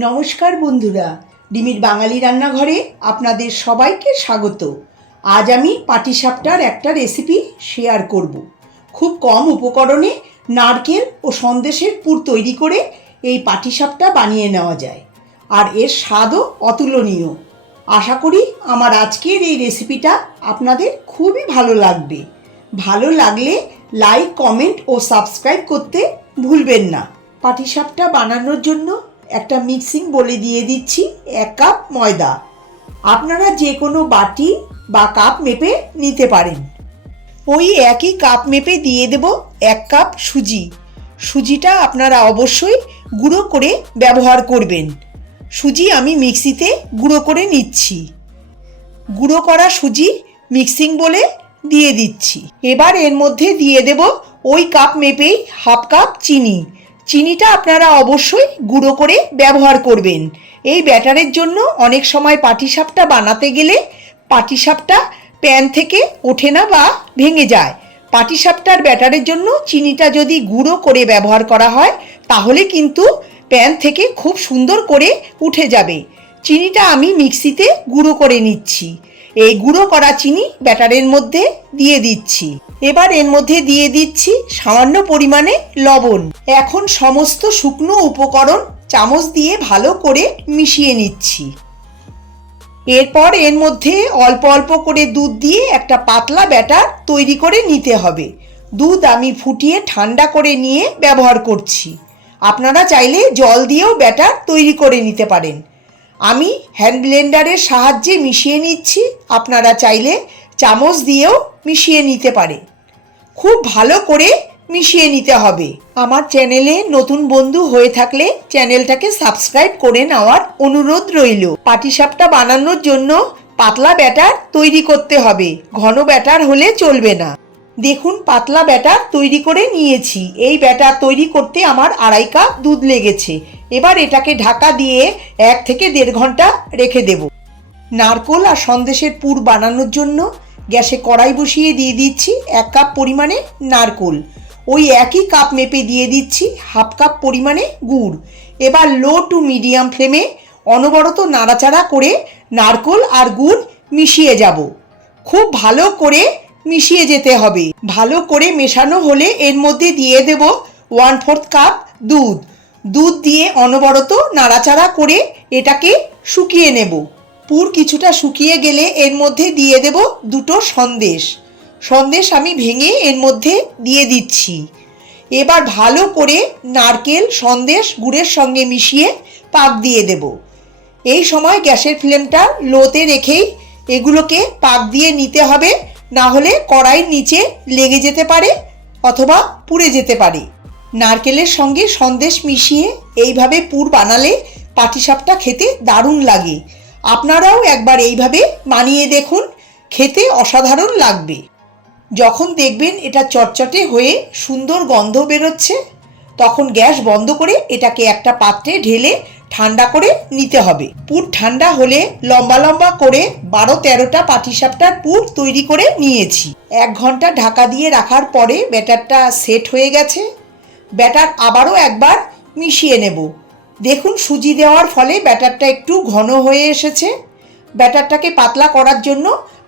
নমস্কার বন্ধুরা, ডিমির বাঙালি রান্নাঘরে আপনাদের সবাইকে স্বাগত। আজ আমি পাটিসাপটার একটা রেসিপি শেয়ার করব। খুব কম উপকরণে নারকেল ও সন্দেশের পুর তৈরি করে এই পাটিসাপটা বানিয়ে নেওয়া যায়। আর এর স্বাদও অতুলনীয়। আশা করি আমার আজকের এই রেসিপিটা আপনাদের খুবই ভালো লাগবে। ভালো লাগলে লাইক কমেন্ট ও সাবস্ক্রাইব করতে ভুলবেন না। পাটিসাপটা বানানোর জন্য একটা মিক্সিং বলে দিয়ে দিচ্ছি এক কাপ ময়দা। আপনারা যে কোনো বাটি বা কাপ মেপে নিতে পারেন। ওই একই কাপ মেপে দিয়ে দেব এক কাপ সুজি। সুজিটা আপনারা অবশ্যই গুঁড়ো করে ব্যবহার করবেন। সুজি আমি মিক্সিতে গুঁড়ো করে নিচ্ছি। গুঁড়ো করা সুজি মিক্সিং বলে দিয়ে দিচ্ছি। এবার এর মধ্যে দিয়ে দেব ওই কাপ মেপেই হাফ কাপ চিনি। চিনিটা আপনারা অবশ্যই গুঁড়ো করে ব্যবহার করবেন। এই ব্যাটারের জন্য অনেক সময় পাটিসাপটা বানাতে গেলে পাটিসাপটা প্যান থেকে ওঠে না বা ভেঙে যায়। পাটিসাপটার ব্যাটারের জন্য চিনিটা যদি গুঁড়ো করে ব্যবহার করা হয়, তাহলে কিন্তু প্যান থেকে খুব সুন্দর করে উঠে যাবে। চিনিটা আমি মিক্সিতে গুঁড়ো করে নিচ্ছি। এই গুঁড়ো করা চিনি ব্যাটারের মধ্যে দিয়ে দিচ্ছি। এবার এর মধ্যে দিয়ে দিচ্ছি সামান্য পরিমাণে লবণ। এখন সমস্ত শুকনো উপকরণ চামচ দিয়ে ভালো করে মিশিয়ে নিচ্ছি। এরপর এর মধ্যে অল্প অল্প করে দুধ দিয়ে একটা পাতলা ব্যাটার তৈরি করে নিতে হবে। দুধ আমি ফুটিয়ে ঠান্ডা করে নিয়ে ব্যবহার করছি। আপনারা চাইলে জল দিয়েও ব্যাটার তৈরি করে নিতে পারেন। আমি হ্যান্ড ব্লেন্ডারের সাহায্যে মিশিয়ে নিচ্ছি। আপনারা চাইলে চামচ দিয়েও মিশিয়ে নিতে পারে। খুব ভালো করে মিশিয়ে নিতে হবে। আমার চ্যানেলে নতুন বন্ধু হয়ে থাকলে চ্যানেলটাকে সাবস্ক্রাইব করে নেওয়ার অনুরোধ রইল। পাটিসাপটা বানানোর জন্য পাতলা ব্যাটার তৈরি করতে হবে। ঘন ব্যাটার হলে চলবে না। দেখুন, পাতলা ব্যাটার তৈরি করে নিয়েছি। এই ব্যাটার তৈরি করতে আমার আড়াই কাপ দুধ লেগেছে। এবার এটাকে ঢাকা দিয়ে এক থেকে দেড় ঘণ্টা রেখে দেব। নারকোল আর সন্দেশের পুর বানানোর জন্য গ্যাসে কড়াই বসিয়ে দিয়ে দিচ্ছি এক কাপ পরিমাণে নারকোল। ওই একই কাপ মেপে দিয়ে দিচ্ছি হাফ কাপ পরিমাণে গুড়। এবার লো টু মিডিয়াম ফ্লেমে অনবরত নাড়াচাড়া করে নারকোল আর গুড় মিশিয়ে যাব। খুব ভালো করে মিশিয়ে যেতে হবে। ভালো করে মেশানো হলে এর মধ্যে দিয়ে দেব ওয়ান ফোর্থ কাপ দুধ। দুধ দিয়ে অনবরত নাড়াচাড়া করে এটাকে শুকিয়ে নেব। পুর কিছুটা শুকিয়ে গেলে এর মধ্যে দিয়ে দেব দুটো সন্দেশ। সন্দেশ আমি ভেঙে এর মধ্যে দিয়ে দিচ্ছি। এবার ভালো করে নারকেল, সন্দেশ, গুড়ের সঙ্গে মিশিয়ে পাক দিয়ে দেব। এই সময় গ্যাসের ফ্লেমটা লোতে রেখেই এগুলোকে পাক দিয়ে নিতে হবে, না হলে কড়াইয়ের নিচে লেগে যেতে পারে অথবা পুড়ে যেতে পারে। নারকেলের সঙ্গে সন্দেশ মিশিয়ে এইভাবে পুর বানালে পাটিসাপটা খেতে দারুণ লাগে। আপনারাও একবার এইভাবে বানিয়ে দেখুন, খেতে অসাধারণ লাগবে। যখন দেখবেন এটা চটচটে হয়ে সুন্দর গন্ধ বেরোচ্ছে, তখন গ্যাস বন্ধ করে এটাকে একটা পাত্রে ঢেলে ঠান্ডা করে নিতে হবে। পুর ঠান্ডা হলে লম্বা লম্বা করে বারো তেরোটা পাটিসাপটার পুর তৈরি করে নিয়েছি। এক ঘণ্টা ঢাকা দিয়ে রাখার পরে ব্যাটারটা সেট হয়ে গেছে। ব্যাটার আবারও একবার মিশিয়ে নেব। দেখুন সুজি দেওয়ার ফলে ব্যাটারটা একটু ঘন হয়ে এসেছে। ব্যাটারটাকে পাতলা করার জন্য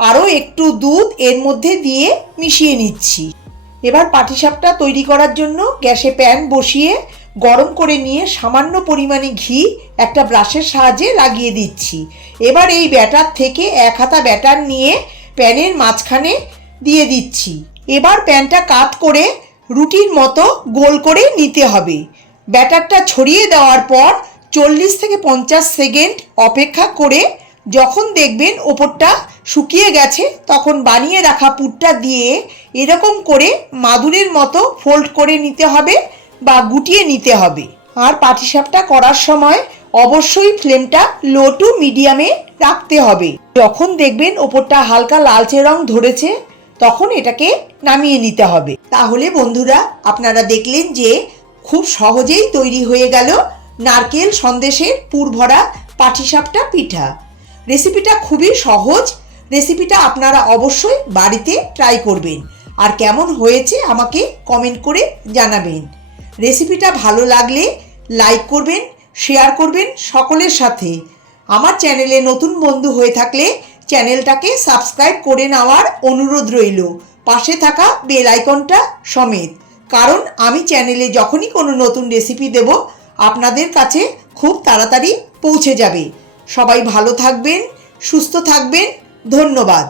আরও একটু দুধ এর মধ্যে দিয়ে মিশিয়ে নিচ্ছি। এবার পাটিসাপটা তৈরি করার জন্য গ্যাসে প্যান বসিয়ে গরম করে নিয়ে সামান্য পরিমাণে ঘি একটা ব্রাশের সাহায্যে লাগিয়ে দিচ্ছি। এবার এই ব্যাটার থেকে এক হাতা ব্যাটার নিয়ে প্যানের মাঝখানে দিয়ে দিচ্ছি। এবার প্যানটা কাত করে রুটির মতো গোল করে নিতে হবে। ব্যাটারটা ছড়িয়ে দেওয়ার পর চল্লিশ থেকে পঞ্চাশ সেকেন্ড অপেক্ষা করে যখন দেখবেন ওপরটা শুকিয়ে গেছে, তখন বানিয়ে রাখা পুরটা দিয়ে এরকম করে মাদুরের মতো ফোল্ড করে নিতে হবে বা গুটিয়ে নিতে হবে। আর পাটিসাপটা করার সময় অবশ্যই ফ্লেমটা লো টু মিডিয়ামে রাখতে হবে। যখন দেখবেন ওপরটা হালকা লালচে রং ধরেছে, তখন এটাকে নামিয়ে নিতে হবে। তাহলে বন্ধুরা, আপনারা দেখলেন যে খুব সহজেই তৈরি হয়ে গেল নারকেল সন্দেশের পুর ভরা পাটিসাপটা পিঠা। রেসিপিটা খুবই সহজ। রেসিপিটা আপনারা অবশ্যই বাড়িতে ট্রাই করবেন। আর কেমন হয়েছে আমাকে কমেন্ট করে জানাবেন। রেসিপিটা ভালো লাগলে লাইক করবেন শেয়ার করবেন সকলের সাথে। আমার চ্যানেলে নতুন বন্ধু হয়ে থাকলে চ্যানেলটাকে সাবস্ক্রাইব করে নেওয়ার অনুরোধ রইল। পাশে থাকা বেল আইকনটা সমেত। কারণ আমি চ্যানেলে যখনই কোনো নতুন রেসিপি দেব, আপনাদের কাছে খুব তাড়াতাড়ি পৌঁছে যাবে। সবাই ভালো থাকবেন, সুস্থ থাকবেন, ধন্যবাদ।